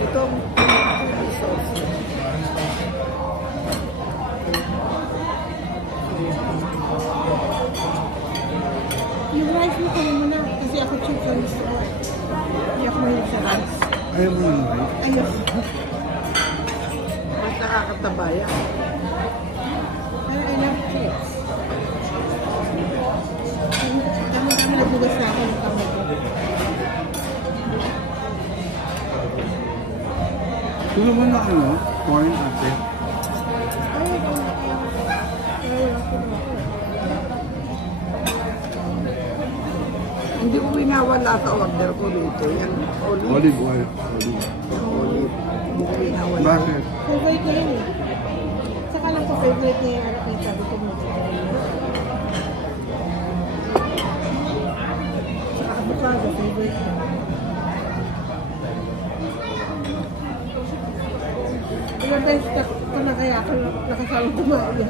Itong sauce. Yung rice mo ko muna kasi ako chicken gusto ko. Hindi ako mahilig sa rice. Ayaw mo ng rice? Ayaw. Mas nakakatabaya. Pero I love chips. Dami-dami nagbugas na ako ng kamay ko. Gusto mo na ano? Corn ate? Hindi ko winawala sa order ko dito. Yan, Olive oil. Olive. Hindi ko winawala. Bakit? Favorite ko yun eh. Saka lang po favorite niya yung anak niya sabi ko mo. Saka avocado, favorite ko. Ilang beses ko na kaya ako nakasalang kumain.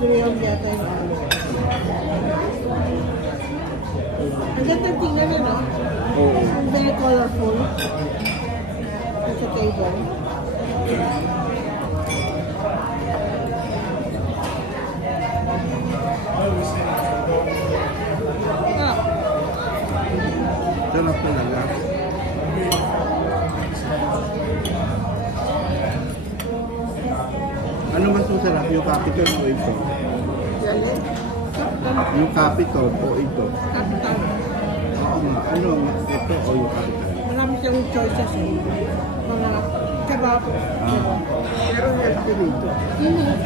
Grilled yata yung ano. Ang ganda tingnan yun, no? Oo. Ang very colorful. Sa table. Ah, Sarap talaga. Ano man itong sarap? Yung capital o ito? Yan eh. Yung capital o ito? capital. Oo nga. Ano? Ito o yung capital? Marami siyang choices eh. Mga kebab. Pero healthy dito. Yun eh.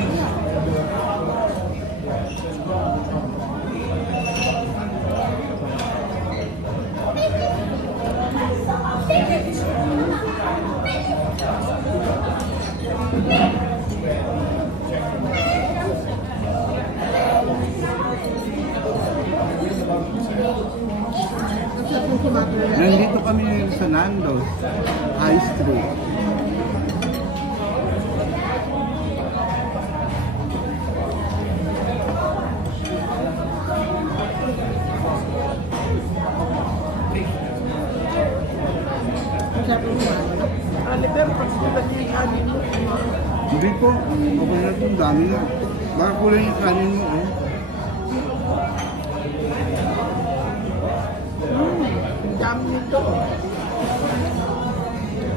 Nandito kami sa Nando's High Street. Oliver, pag sibat niya yung kanin mo. Hindi po. Okay na ito. Dami na. Baka kulang yung kanin mo eh. Ang dami nito.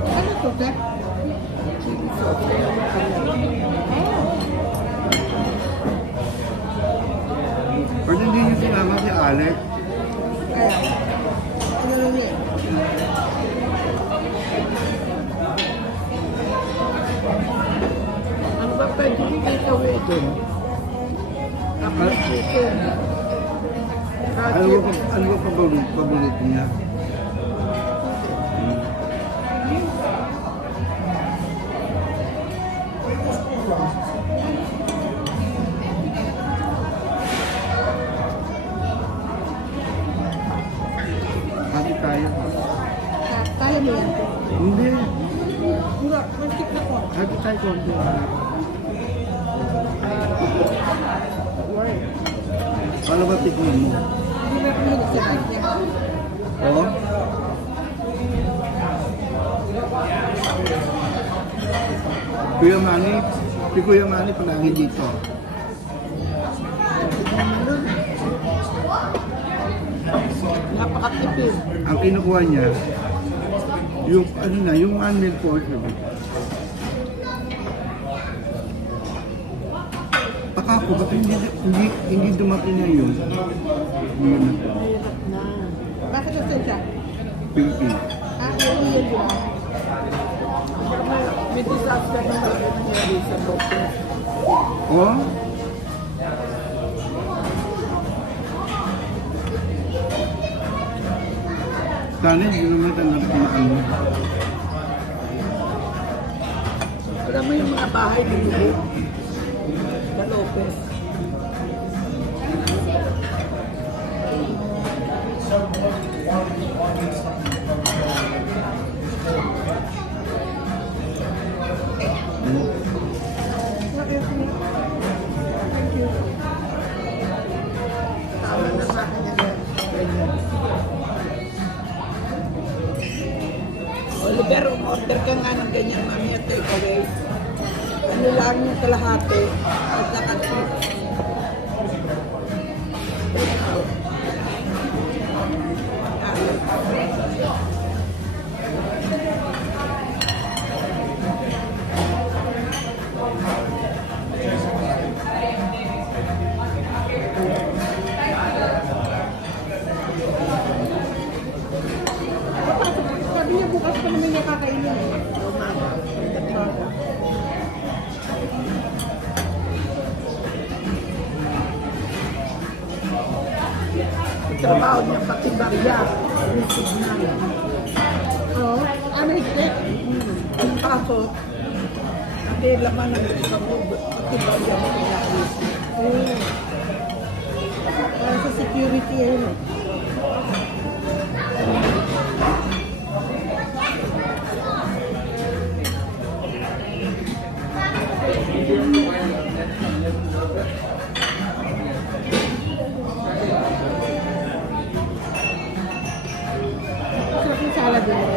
Ano to, Dad? Chili sauce. Pwede hindi nyo sinama si Alex. Kaya, ano lang yan? Ano ba pwede yung takeaway doon? Kapag chicken. Ano ba paborito niya? Hati tayo. Kaya mo yan? Hindi. Hindi, mag-skip na ko. Hati tayo konti. Ano ba tikman mo? Hindi na kami nagsabat niya. Oo? Kuya Manny, si Kuya Manny palagi dito. Napakatipid. Ang kinukuha niya, yung ano na, yung 1 meal portion. Baka ako, ba't hindi dumating na yun? Yun na to. Mahirap na. Bakit ito siya? Pinky. Ah, yun yun yun. Pero may disaster na nangyari sa bote. Oh? Sana hindi naman tanggap na ano. Alam mo yung mga bahay na nito? Sa Lopez. Order ka nga ng ganyan, mami, at take away. Ano lang yung kalahati at saka chips. Take out. Sabi niya bukas pa naman niya kakainin eh. Trabaho niya pati barya. Risig na. Oo. Ano higit? Ang pasok, hindi laman ng isang pati barya mo pinakis. Para sa security eh. No? Sarap yung salad yun.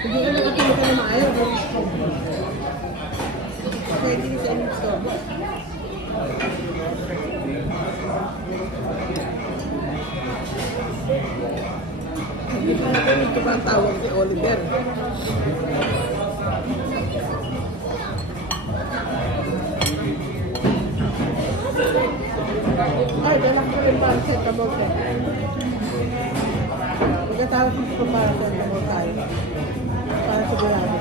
Hindi ka nakatulog ka na maayos. Kasi hindi sa inyong store. Hindi pa natin ito ba ang tawag si Oliver? Ay, dala ko rin para sa tabog eh. Pagkatawag ko para sa tabog tayo. Para sigurado.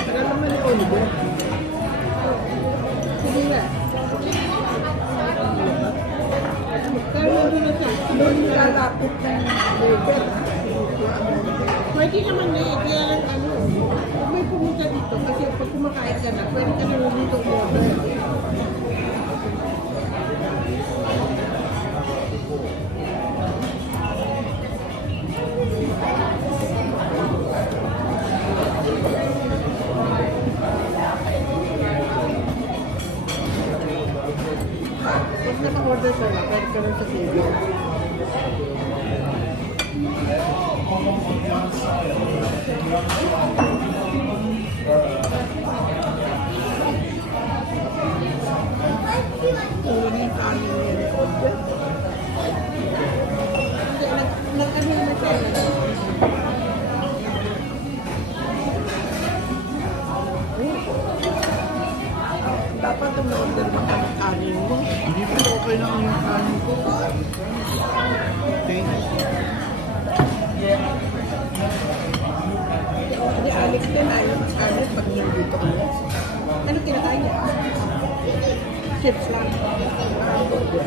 Tagal naman ni Oliver. Sige nga. Pero nandun na siya. Doon lalapit ng Oliver. Pwede naman na eh. Kaya lang ano. Kung may pumunta dito, kasi pag kumakain ka na, pwede ka naman dito order. Pag naka-order ka na, pwede ka rin sa table. Ulan yung kanin niya ni Oliver. Nag-ano naman siya. Dapat umorder mo ka ng kanin mo. Hindi po okay lang yung kanin ko. Okay. Ni Alex din ayaw ng kanin pag hindi ito ano. Ano kinakain niya? Chips lang. Nakaka-order.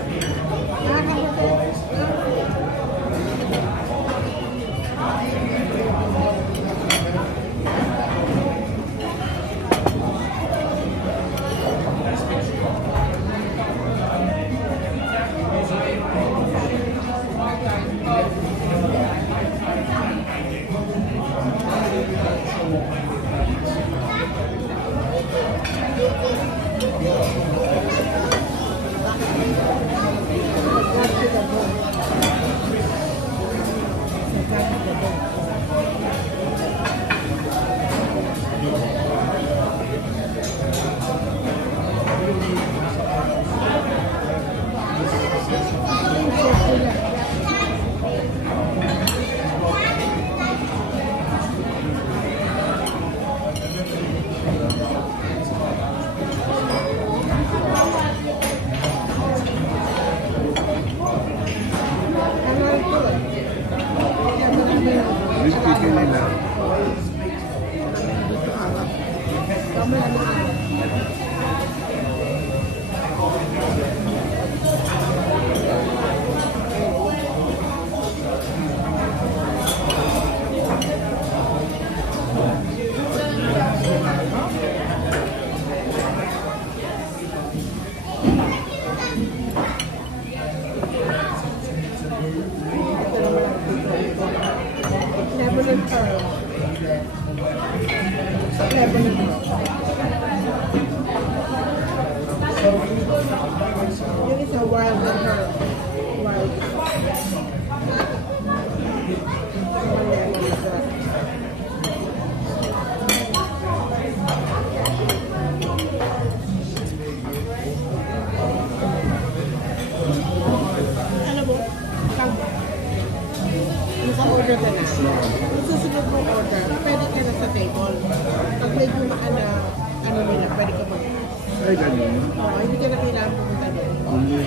Lebanon pearl. Lebanon pearl. Yun is a wild pearl. Wild. Alam mo, naka-order ka na. Kung susunod mong order, pwede ka na sa table. Pag medyo maana, ano nila, pwede ka mag... Ay, ganun. Oo, hindi ka na kailangan pumunta doon. Hindi.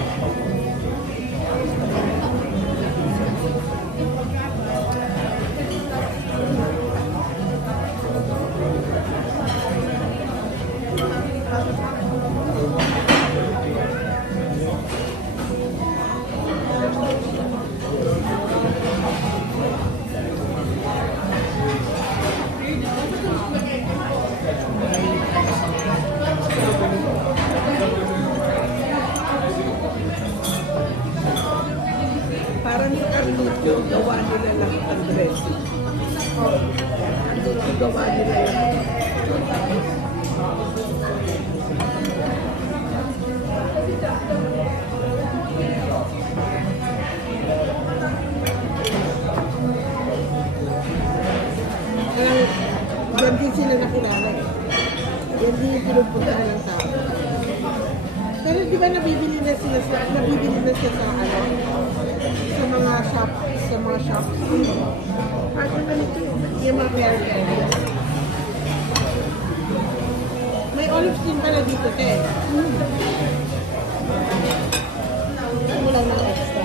Parang sa Carluccio, gawa nila lang ang dressing. Gawa nila lang. Diyan din sila nakilala. Yan din yung pinupuntahan ng tao. Pero di ba nabibili na sila sa ano? Sa mga shops. Parang ganito yung mga pere-pere. May olives din pala dito, te. Kulang ng extra.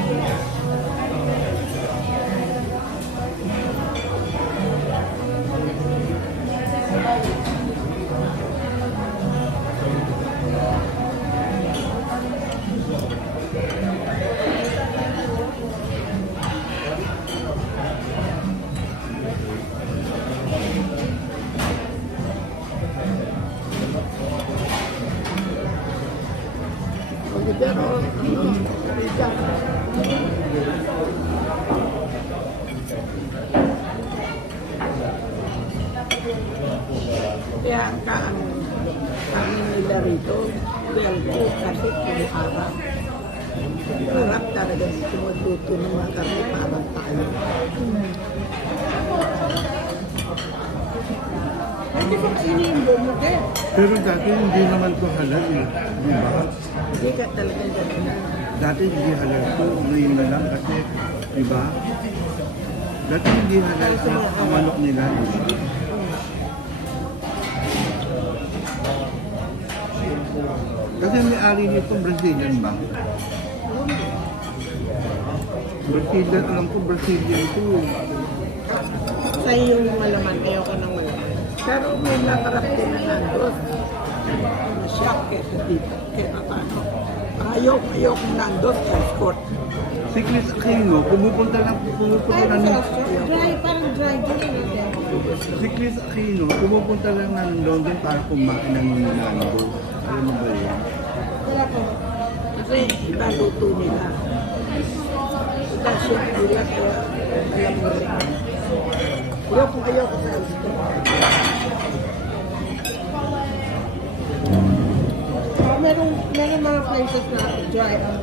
Pero, Rita, kaya ang nila rito, well cook kasi kumuharap. Harap talaga sumagluto ng mga karne parang tayo. Hindi ba kainin yung buong mo, te? Pero dati hindi naman to halal eh. Di ba? Hindi ka talaga gano'n. Dati hindi halal to. Ngayon na lang kasi, di ba? Dati hindi halal ang manok nila. Di ba? Kasi may-ari nito Brazilian ba? Brazilian, alam ko Brazilian to. Sa'yo yung malaman, ayoko ng malaman. Pero may nakarap din na nandos. Siya kesa dito. Kaya paano? Ayaw kong nandos, escort. Si Chris Aquino, pumupunta Ay, na dry, parang dry din natin. Si Chris Aquino, pumupunta lang ng London para kumain ng Nando. Alam mo ba yun? Wala po. Kasi iba luto nila. Kasi nila kaya alam mo rin. Ayaw ko sa escort. Merong mga places na dry ang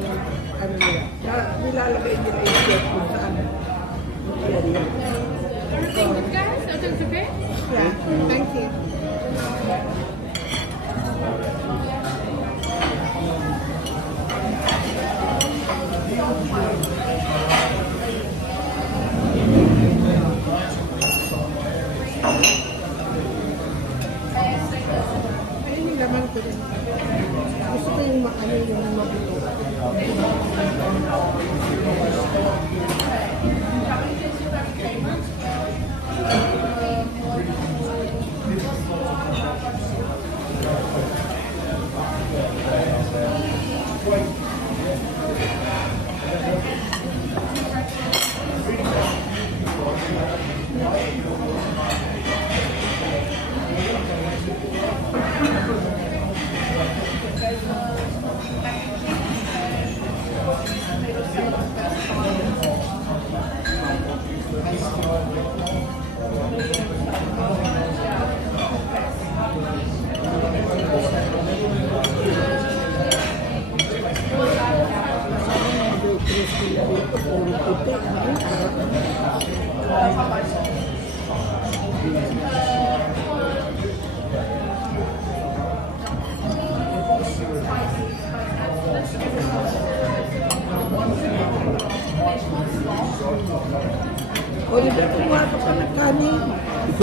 ano nila. Kaya nilalagay nila yung escort kung saan. Area. Everything good, guys? Everything's okay? Yeah, thank you. Ayun yung laman ko rin. Gusto ko yung mabuto.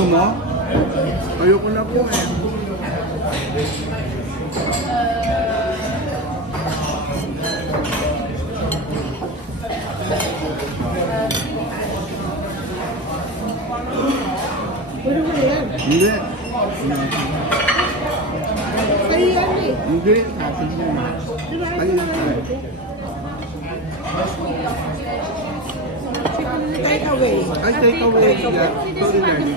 mo? Ayoko na po eh. Pwede mo na yan. Hindi. Sa'yo yan eh. Hindi. Asin yan. Diba? Ay, Ito na lang. Take away. Ay, take away. Yeah. Sorry, Larry.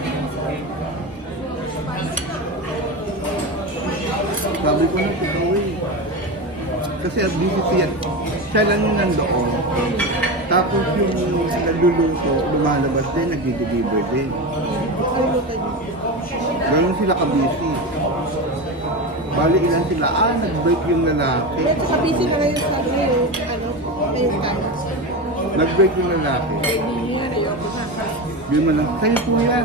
Sabi ko na take away. Kasi ang busy siya. Siya lang yung nandoon. Tapos yung nagluluto, lumalabas din, nag-deliver din. Ganun sila ka-busy. Bali ilan sila, nag-break yung lalaki. Medyo kabisi na ngayon sa ngayon, ngayon tayo. Nag-break yung lalaki. Hindi yan, ayoko na. Yun man lang, sa'yo po yan.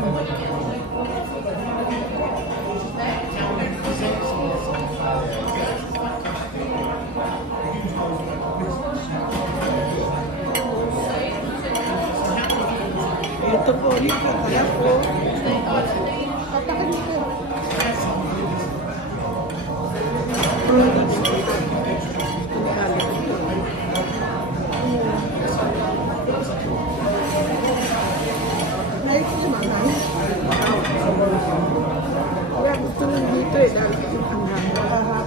Ito po, dito, kaya po. Patakan ko. Nice naman, ha? Kaya gusto nyo dito eh, dahil kasi ang hanga.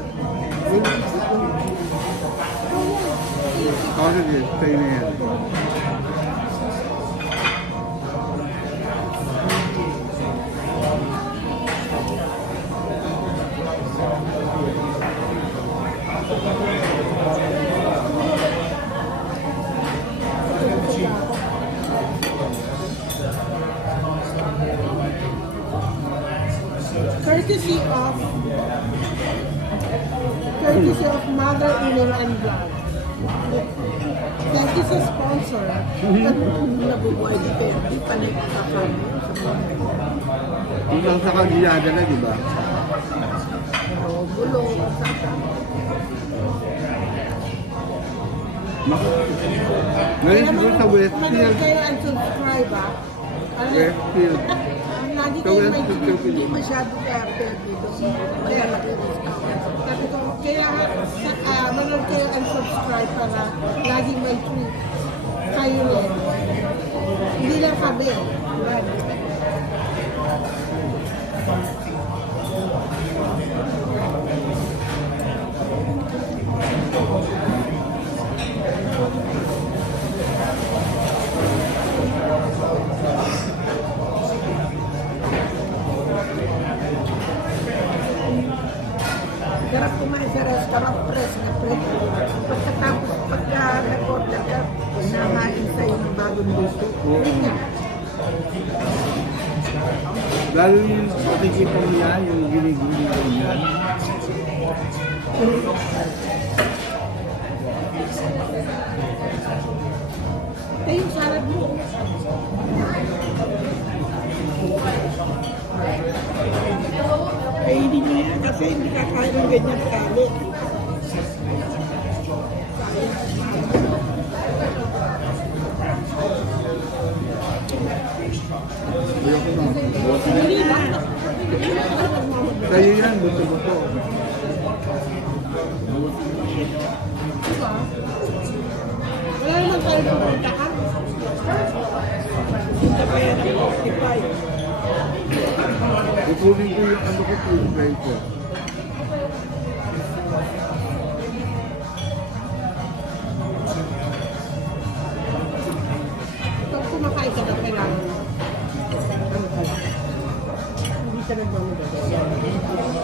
Iniisip ko. Ako sige, sa'yo na yan. Courtesy of Mother Email and Vlog. Thank you sa sponsor. Nabubuhay di kaya, di pa nagkakaroon sa mga. Hanggang sa kagiyada na, di ba? Bulong, Ngayon siguro sa Manood Westfield. kayo and subscribe, ha? Westfield. Lagi Sa kayo may Westfield. hindi masyado kaya dito. Kaya nag-discount. sabi ko, kaya manood kayo and subscribe para laging may tweet. Kayo rin. Hindi lang kami. Sarap kumain sa restaurant, press na press. Pagkatapos, pagka-reporter ka, namain sa'yo ng bagong gusto. Lalo yung makikita mo yan, yung ginigiligan yan. Eh, yung salad mo. Kainin niyo yan kasi hindi kakain ng ganyan kali. Ayoko na. Hindi ba? Sa'yo yan, gusto-gusto. Diba? Wala naman tayo pupuntahan. Punta pa yan ng 45. Kukunin ko yung ano ko, purify ko. Pag kumakain ka na, kailangan mo. Hindi ka nagmamagay.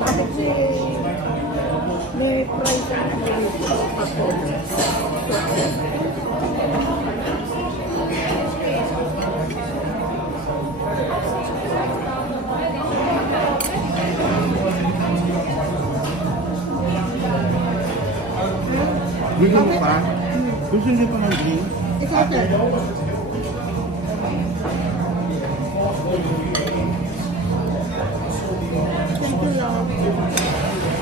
Bakit may price ang ako? Gusto mo pa? Gusto niyo pa mag-drink? Ikaw, sir. Thank you, love.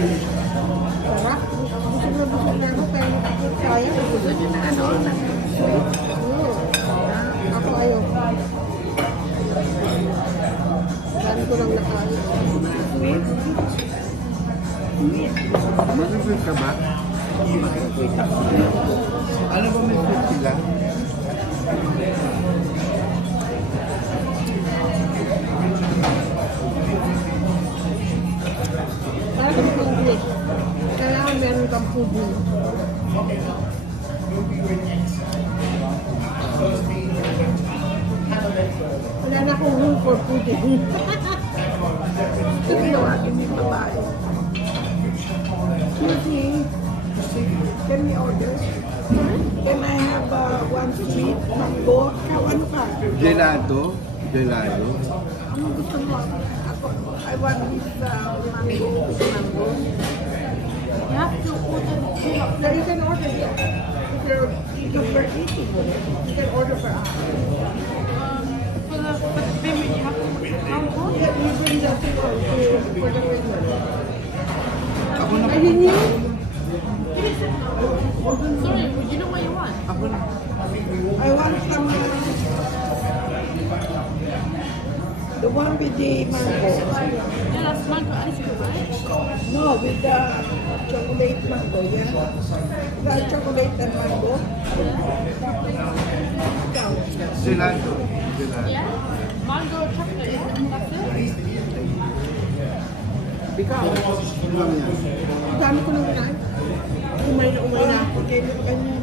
Sarap. Busog na ako, pero sayang. Gusto niyo na ano? Ako ayaw. Dami ko lang nakain. Mag-sweet ka ba? Ano ba may sweet sila? Para sa mga English. Kailangan meron kang pudding. Wala na akong room for pudding. Ito tawagin yung babae. Excuse me. Can we order? Can I have one sweet mango? Ikaw, ano ka? Gelato? Gelato? Ano gusto mo? Ako, I want this mango. Mango. You have to order the two. Yeah, you can order it. Ito per eating. You can order for us. For the payment, you have to mango. Yeah, you bring that to for the waiter. Ako na. Ayun yun. Sorry, you know what you want? Ako na. I want some the one with the mango. Yeah, that's mango ice cream, right? No, with the chocolate mango, yeah. The chocolate and mango. Ikaw. Gelato. Gelato. Yeah. Mango chocolate. That's it. Ikaw. Ano lang yan? Ang dami ko nang kinain. Umay na umay na. Okay, look at you.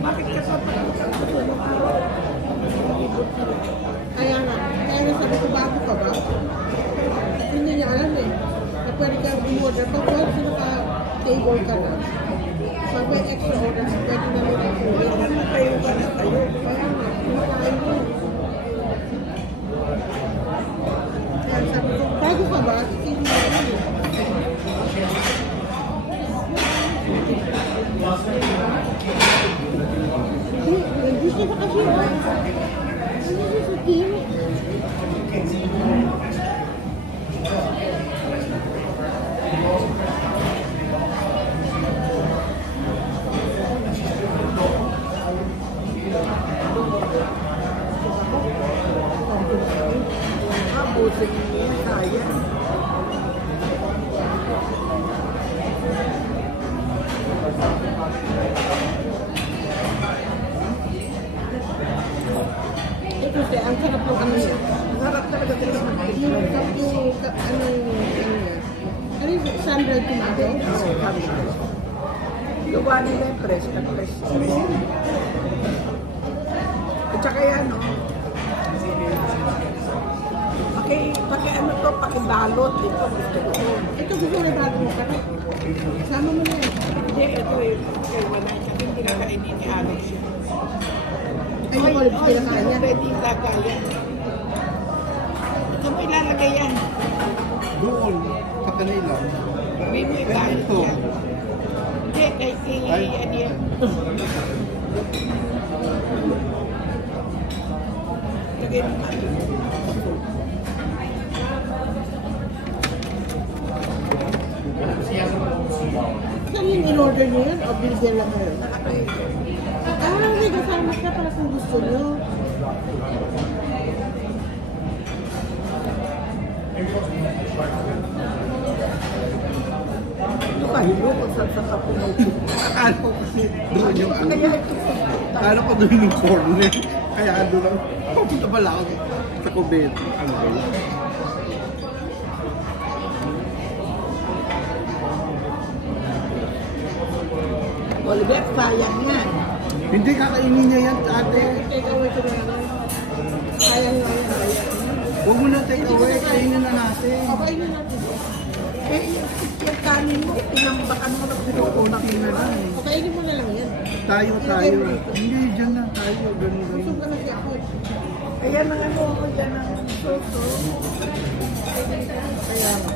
Bakit ka pa Kaya nga sabi ko, bago ka ba? Hindi niya alam eh. Na pwede ka umorder. Pag once naka-table ka na, pag may extra order, pwede na rin ang ulit. tayo ba na tayo? Kaya nga, kumakain ko. Kaya sabi ko, bago ka ba? Sige mo alam eh. Hindi siya kasi ba? Ano siya sa team? Abusin niya, sayang. Ito siya, ang sarap ng ano niya. Sarap talaga sila mag-inom. Yung ano niya. Ano yung sun-dried tomato? Oo, sabi ko. Gawa nila yung fresh na fresh. At saka yan, no? Paki-ano to, pakibalot. Ito, gusto ko. Ito gusto na bago mo ka. Sama mo na yan. Hindi, ito eh. Okay, wala. Kasi hindi na kainin ni Alex. Ay, yung olives kinakain niya. Pwede ilagayan. Ito mo ilalagay yan. Doon. Sa kanila. May may galit Ito. yan. Hindi, kay ano yan. Lagay mo natin. Saan yung in-order niyo yun? O bilhin lang kayo? Nakakain. May kasama siya para kung gusto niyo. Nakahilo kung saan sa kapunutin. Akala ko kasi doon yung ano. Kaya ito. Akala ko doon yung corner. Kaya doon lang. Papunta pala ako sa Cubet. Ano ba yun? Oliver, sayang yan. Hindi kakainin niya yan, ate. Take away ko na lang. Sayang nga yan. Huwag mo na take away, kainin na natin. Okay na natin. Eh, yung kanin mo, pinambakan mo na pinukunak Konti na lang. Pakainin mo na lang yan. Tayo. Hindi, dyan na tayo. Ganun. Gusto ko kasi ako. Ayan ang ano ko dyan ang soto. Kaya nga.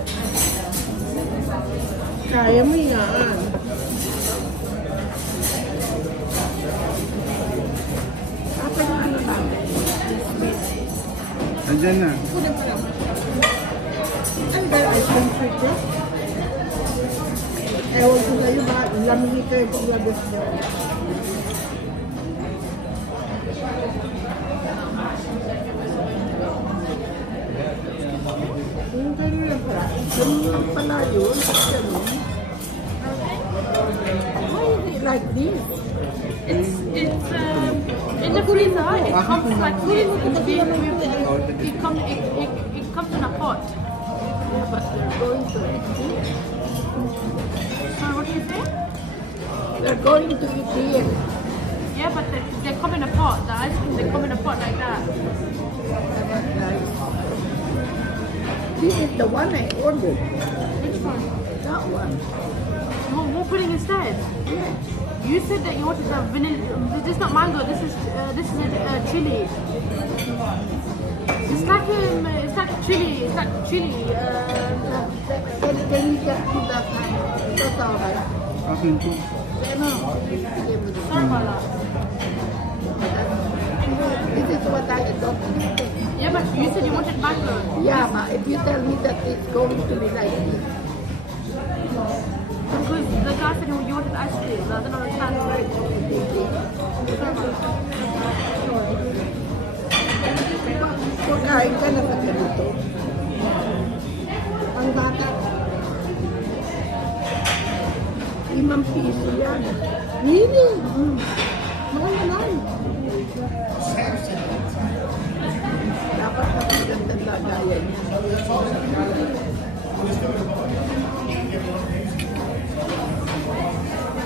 Kaya mo yan. Apa yung ano namin? Andyan na. Kunin pa lang. Ano ba yung ice cream sweet niya? Ewan ko sa'yo ba, lamigin kayo kung labas niya. Ganun lang pala. Ganun lang pala yun. Ganun. Why is it like this? It's in the freezer. It comes like this. It comes in a pot. Yeah, but they're going to eat here. So what do you say? They're going to eat here. Yeah, but they come in a pot. The ice cream they come in a pot like that. This is the one I ordered. Which one? That one. What pudding instead? You said that you wanted the vanilla. This is not mango. This is chili. It's like chili. It's like chili. Can you get me that one? That's all right. Akin po. No. Sorry about that. This is what I got. Yeah, but you said you wanted mango. Yeah, but if you tell me that it's going to be like this, Because the guy said you wanted ice cream. I don't understand. Sorry about that. pagkain ka na ba ganito? Ang bata, 5 piso yan. Really? Mahal na lang. Dapat napagandang lagayan niya.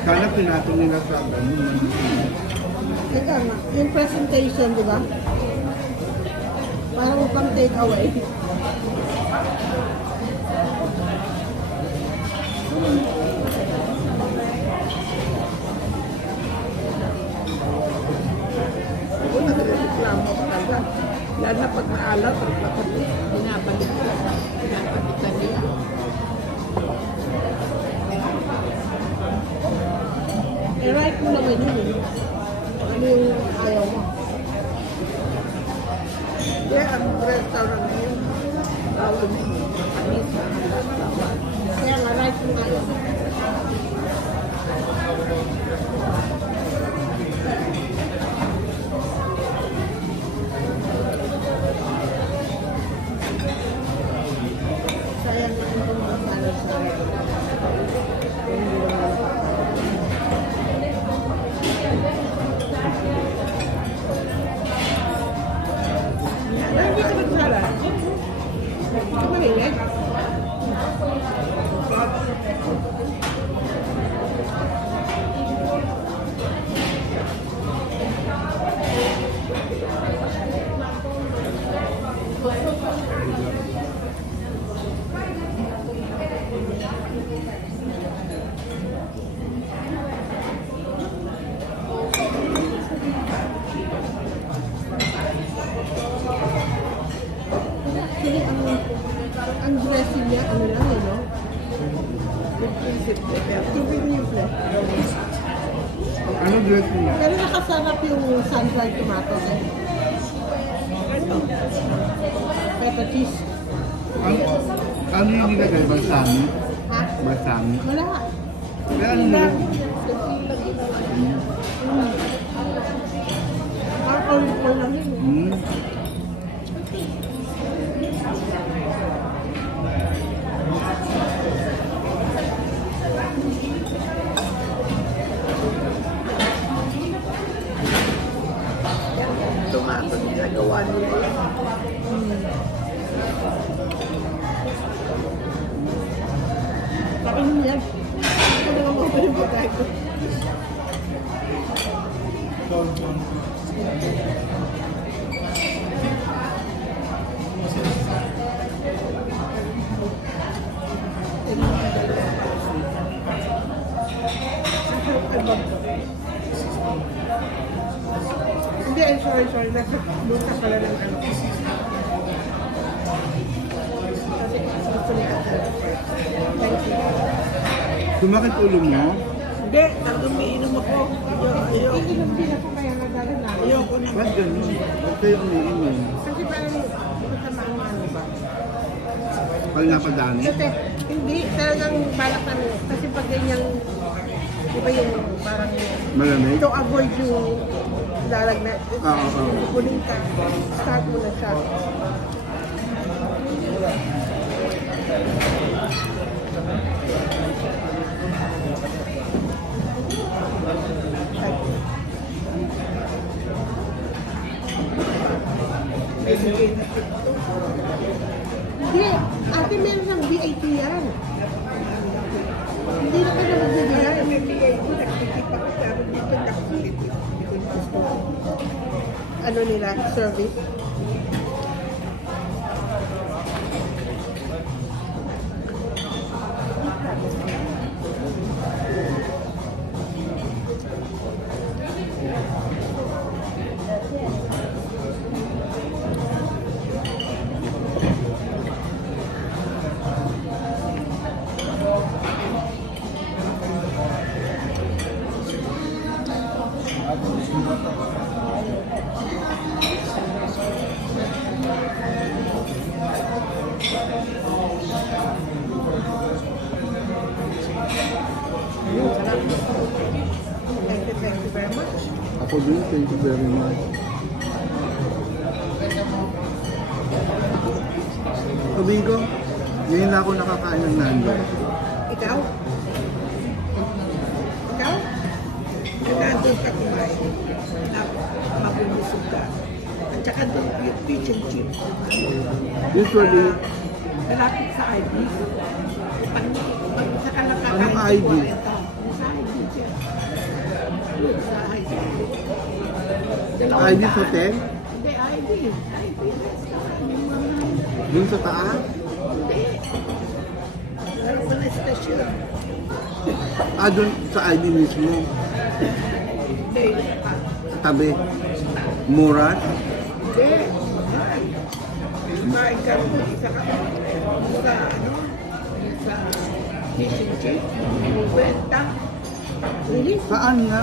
Sana pinatong nila sa ganun. Teka nga, yung presentation, di ba? Parang pang take away. Ako nagreklamo talaga. Lalo na pag maalat, binabalik nila. Binabalikan nila. I-write mo naman yun eh. Ano yung ayaw mo? Kaya ang restaurant na yun, bawal na yun. Panis na ang restaurant. Kaya nga, write mo nga yun. Sayang na itong masala sa hindi ka magsala. Hindi ka marinig. Actually, ang dressing niya, ano lang eh, no? Simple. Anong dress niya? Pero nakasarap yung sun-dried tomatoes eh. Pepper cheese. Ano yung nilagay? Balsami? Ha? Balsami? Wala. Kaya ano Ilang. nilagay? Parang olive oil lang yun. Hmm. Tomato ginagawa nila. Kainin mo yan. Ako na lang mo pa yung pagkain ko. Sumakit ulo mo? Hindi, talagang may inom ako. Ayoko. Hindi na po kaya nagdala na. Ayoko na. Ba't ganun? Ba't kayo umiinom? Kasi parang matamaan nga ano ba? Pag napadami? Kasi hindi, talagang balak namin. Kasi pag ganyan, di ba yung parang Malamig? to avoid yung lalagnan. Oo. Kuling ka, start mo na siya. Hindi, ate meron ng VIP yan. Hindi na ka na magbibigay. May VIP, nagtitip ako. Pero dito nakakitip. Ano nila, service. Thank you very much. Ako din, thank you very much. Sabihin ko, ngayon na ako nakakain ng nando. Ikaw? Ikaw? Nandun ka kumain. Mabubusog ka. At saka doon yung fish and chips. Usually, Malapit sa ID. Pag saka nakakain Anong sa ID? 40. Sa ID siya. Doon sa ID. Dalawang ID daan. Hotel, Hindi, ID. ID restaurant. Yung mga... dun sa taas. Hindi. Meron pa na estasyon. Dun sa ID mismo. Hindi. Sa tabi. Mura. Hindi. Kumain ka rin sa ano? Sa fish and chips. Benta. Really? Saan nga?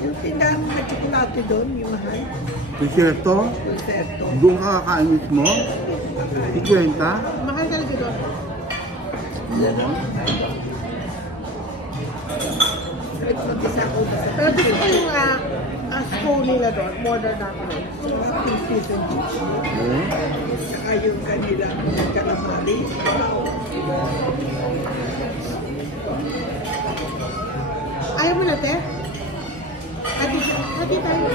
Yung tindahan na tsokolate doon, yung mahal. Desierto? Concerto. Doon ka kakain mismo? Ikwenta? Mahal talaga doon. Kahit mag-isa ko ba sa Pero gusto ko yung scone nila doon, modern na ako doon. mga fish and chips. Eh? Saka yung kanila calamari. Ayaw mo na, te? Hati tayo.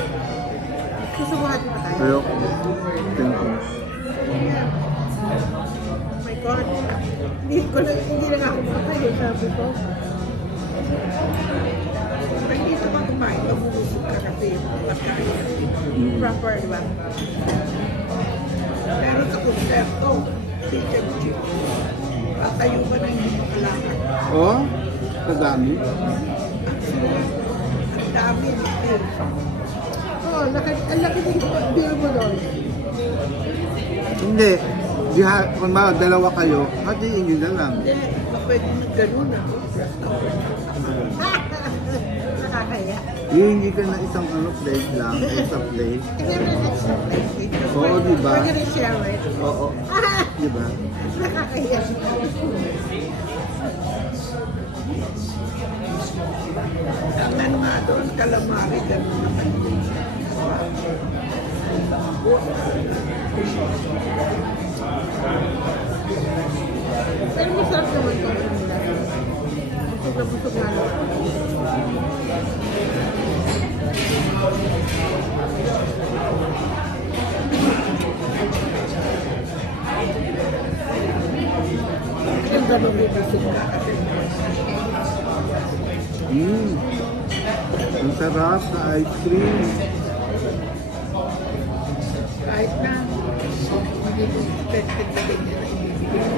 Gusto mo hati pa tayo? Pero, thank you. Oh my God. Hindi na nga ako makakayo, sabi ko. Pag dito ka kumain, mabubusog ka kasi yung pagkain. Proper, di ba? Pero sa concerto, fish and chips. Patayo ka na hindi makalakad. Oh? Sa dami? Ang dami ng bill. Oo, ang laki din bill mo doon. Hindi. Kung dalawa kayo, hatiin nyo na lang. Hindi, pwede na ganun ako. Nakakaya. Hindi ka na isang plate lang, isa plate. Kasi may extra plate. Oo, di ba? Pwede rin share, right? Oo. Di ba? Nakakaya. Ang ano nga doon, calamari, ganun naman. Pero masarap naman ito. Busog na busog na lang. Yung ganun may busog ka kasi. Ang sarap sa ice cream. Kahit na, hindi mo expected na ganyan na ibibigay.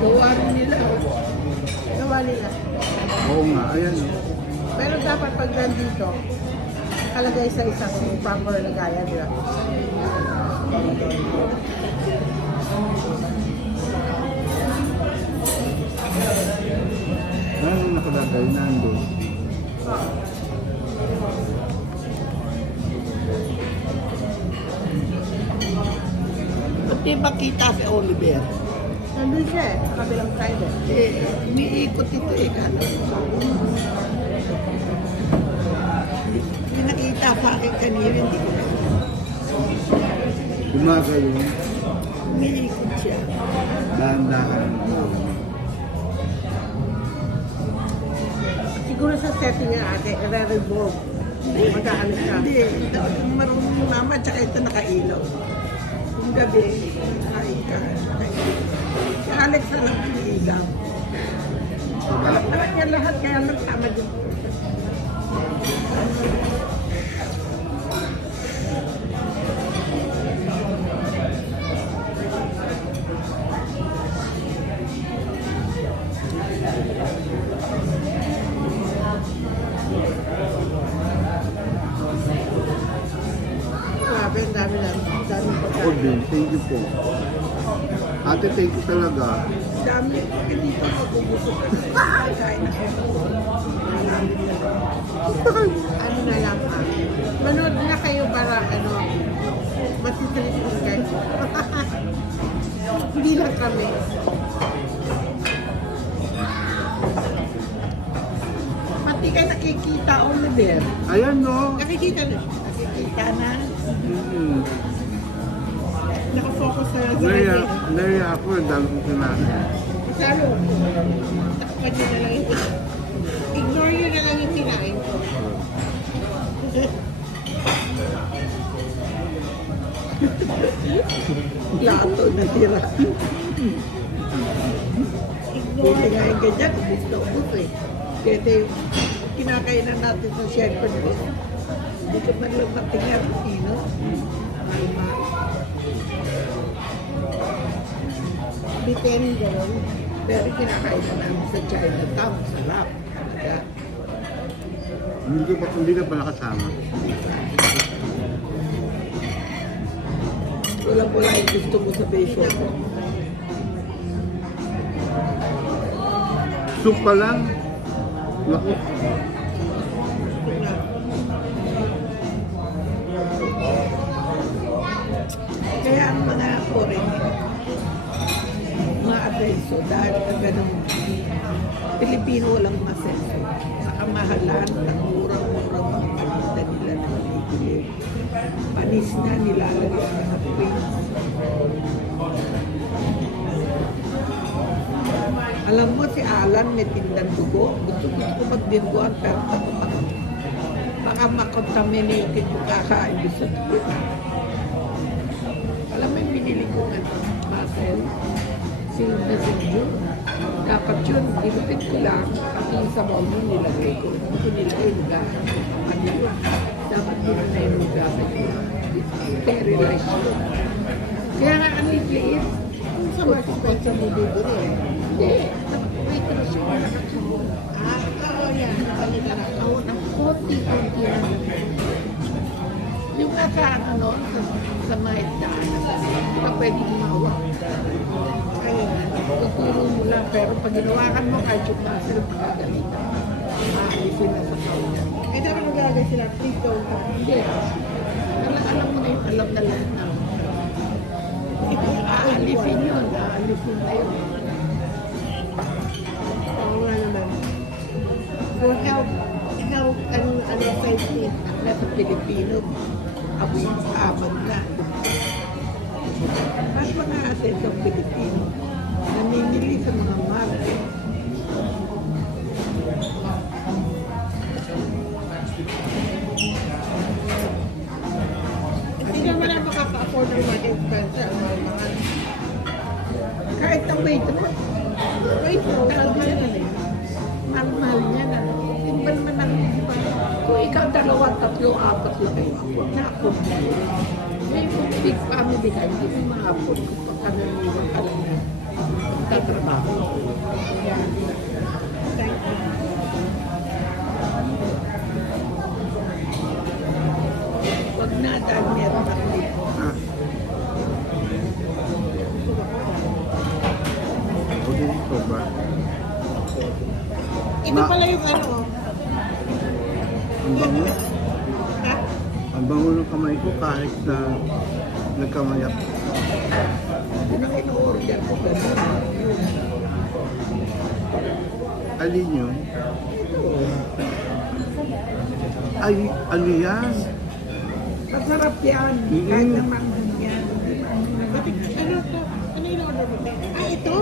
Gawa rin nila. Gawa nila. Oo nga, ayan. Pero dapat pag nandito, kalagay sa isang proper lagayan nila. Di makita si Oliver. Nandun siya eh, sa kabilang side eh. Umiikot ito eh. Hindi nakita sa akin kanina, hindi ko na. Gumagalo. Umiikot siya. Dahan-dahan. Siguro sa setting niya ate, re-revolve. Mag-aalis ka. Hindi, marunong yung mama, tsaka ito nakailaw. Yung gabi, kain ka. Si Alex na lang piniilaw. Alam niya lahat, kaya nagtama din. Grabe, ang dami lang. Ang dami Ako din, thank you po. Ate, thank you talaga. Dami, hindi ko mabubusok. Kain ako. ano na lang manood na kayo para masisilipin kayo. Hindi lang kami. Pati kayo nakikita, Oliver. Ayan, no? Nakikita na. Nakikita na. Nakafocus tayo sa Nariya ako, ang dami kong sinabi. Salo, takpan nyo na lang yung ignore nyo na lang yung kinain ko. Plato na tira. Buti nga yung ganyan, ubus na ubus eh. Kaya kinakainan natin sa shepherd ko. Hindi ko man lang matingnan, sino. Alma. Bitin, gano'n. Pero kinakainan namin sa Chinatown, sarap. Talaga. Hindi ka pala kasama. Wala yung gusto mo sa beso ko. Soup pa lang. Naku. Kaya ang mga foreign, mga asenso, dahil ka ganun, Pilipino walang asenso. Sa kamahalan, ang murang-murang ang paninda nila na nabibili. Panis na nilalagyan na ng pins. Alam mo si Alan may tindang dugo. Gusto ko magdirguan pero baka makontaminate yung kakain sa dugo. Alam mo yung binili ko nga muscle, silver. Dapat yun, ilupit ko lang. Pati yung sa mall mo nilagay ko. Hindi nilagay lugar. Ano yun? Dapat yun na yung lugar. Sterilize yun. Kaya nga ang liit. Sa Mark Spencer mo bibili eh. Hindi. Wait na siya. Oo yan. Nakalita na ako ng konti-konti lang. Yung nakaano noon sa mga daan, hindi ka pwede gumawa. Kaya nga, tuturo mo lang. Pero pag ginawakan mo, kahit yung muscle, magagalitan. Maalisin na sa kauna. Eh, dapat naglalagay sila, please don't. Hindi. Alam mo na yung alam na lahat na. Aalisin yun. Aalisin na yun. Oo nga naman. For health, and safety. Nasa Pilipino, amoy amag na. At mga atin sa Pilipino, namimili sa mga market. Hindi naman na makaka-afford ng Mark Spencer. Mga Kahit ang waitress, wait, mahal na eh. Mahal niya na. Hindi ba naman ang iba? Kung ikaw 2, 3, 4 lang kayo, na-afford mo. May big family ka, hindi mo ma-afford kung pagkananiwan ka lang na magtatrabaho. Wag na dahil meron ako dito. Ako din ito ba? ito pala yung ano. Ang bango. Ha? Ang bango ng kamay ko kahit na nagkamayap. Alin yun? Ay, ano yan? Masarap yan. Kahit naman yan. Ano to? Ano yung order mo? Ah, ito!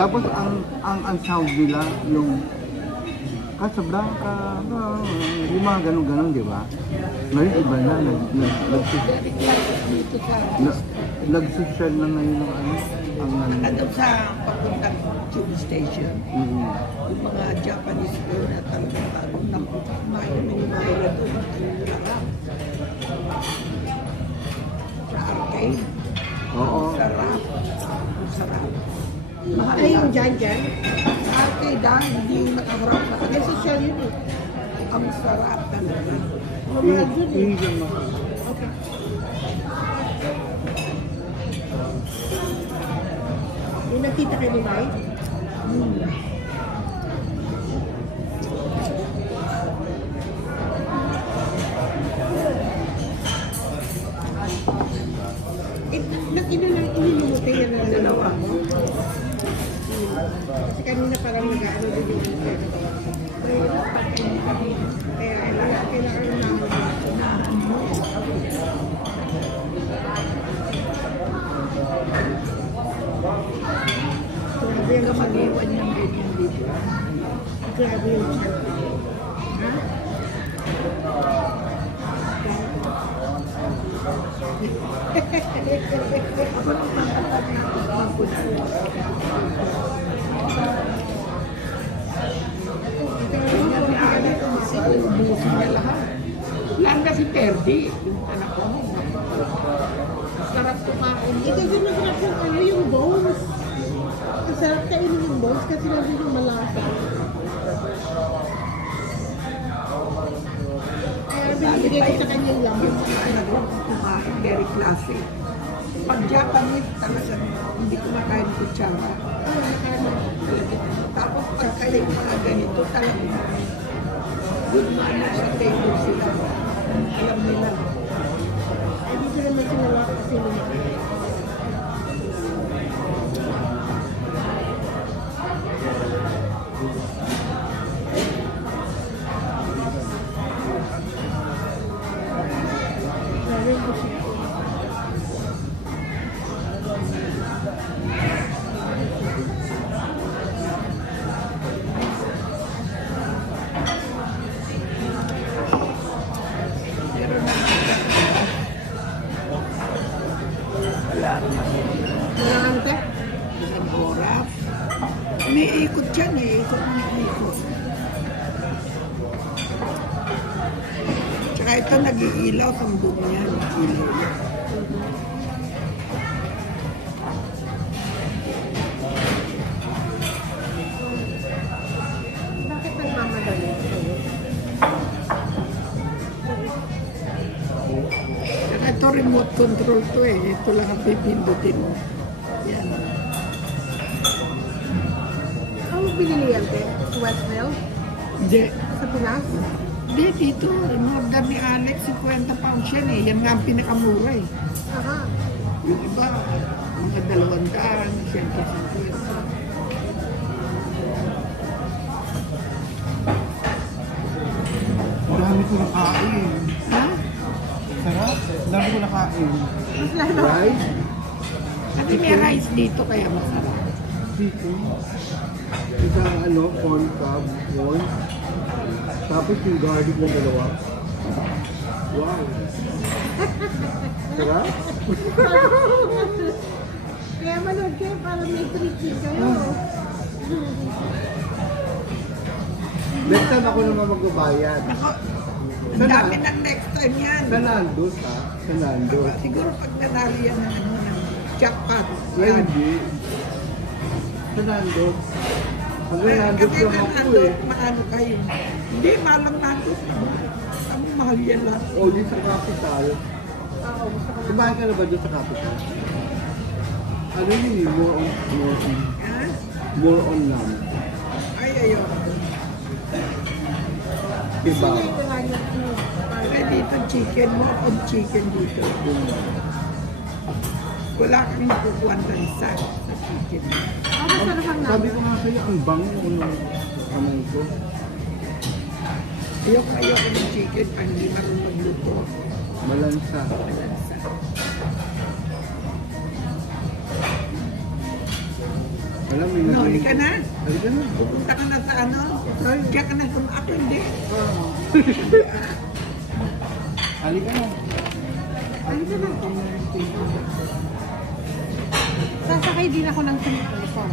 Tapos ang sound nila, yung Casablanca, yung mga ganun-ganun, di ba? Ngayon iba na, nag-social na ngayon ng Ano sa papuntang tube station, yung mga Japanese food na talagang bago na kumain ng mga doon, ang larap. Sa arcade. Oo. Sarap. Sarap. Mahal Ay, lang. yung dyan. Sa arcade hindi nakaharap na. Ay, social yun eh. Ang sarap talaga. Mamahal yun eh. Iigan mo. Okay. Yung nakita kayo ni Mike? Inilumutin yan na dalawa mo. Kasi kanina parang nag-ano din yung isa. Kaya kailangan naman mo. Grabe yung Kamaliwan ng ganyan dito. Grabe yung chat. Ha? Ako nang pangkatag na magkunan. Kanya ni Alex, ubusin niya lahat. Landa si Perdi, yung anak ko. Sarap kumain. Kasi masarap yung ano, yung bones. Ang sarap kainin yung bones kasi nandun yung malasa. Kaya binibigay ko sa kanya yung laman. Kumain, very classic. Pag Japanese, talagang hindi kumakain kutsara. Tapos pag kayo mga ganito, talagang good manner sa table sila. Alam nila. Ay, dito naman sila lahat kasi nila. Grabe yung gusto ko. Pero na, wala naman. Wala ante? Isang oras. Umiikot yan eh. Umiikot. Tsaka ito nag-iilaw sa buong niya. Nag-iilaw yan. Bakit nagmamadali sa'yo? Tsaka ito remote control to eh. Ito lang ang pipindutin mo. Yan. Ano binili yan, te? Westmill? Hindi. Sa Pinas? Hindi, dito. In-order ni Alex, 50 pounds yan eh. Yan nga ang pinakamura eh. Aha. Yung iba, mga 200, 150. Marami ko nakain. Ha? Sarap. Dami ko nakain. Mas lalo. Rice, Kasi may rice dito kaya masarap. chicken, isang ano, corn cob, corn. Tapos yung garlic na dalawa. Wow. Sarap? Kaya manood kayo para may treat din kayo. Next time ako naman magbabayad. Nako, ang dami ng next time yan. Sa Nando's ha? Sa Nando's. Siguro pag nanalo yan ng ano ng jackpot. Well, Yan. hindi. Sa Nando's. Hanggang Kasi Nando's lang ako Nando, eh. maano kayo. Hindi, malang Nando. Ang mahal yan lang. O, di sa capital. Oo, gusto ko na. Kumain ka na ba doon sa capital? Ano yun eh? Ha? More on lamb. Ay, ayun. Diba? Sige, ito lang yung cheese. Ay, dito chicken mo. Ang chicken dito. Wala kang makukuha ng sa chicken. Ako masarap ang Sabi namin. ko nga sa'yo, ang bango ko ng kamay ko. Ayoko ng chicken pag hindi marunong magluto. Malansa. Malansa. Alam mo, No, halika na. Halika na. Pupunta ka na sa ano. Diyan ka na sa ako, hindi. Halika na. Halika na. Sasakay din ako ng 3 person.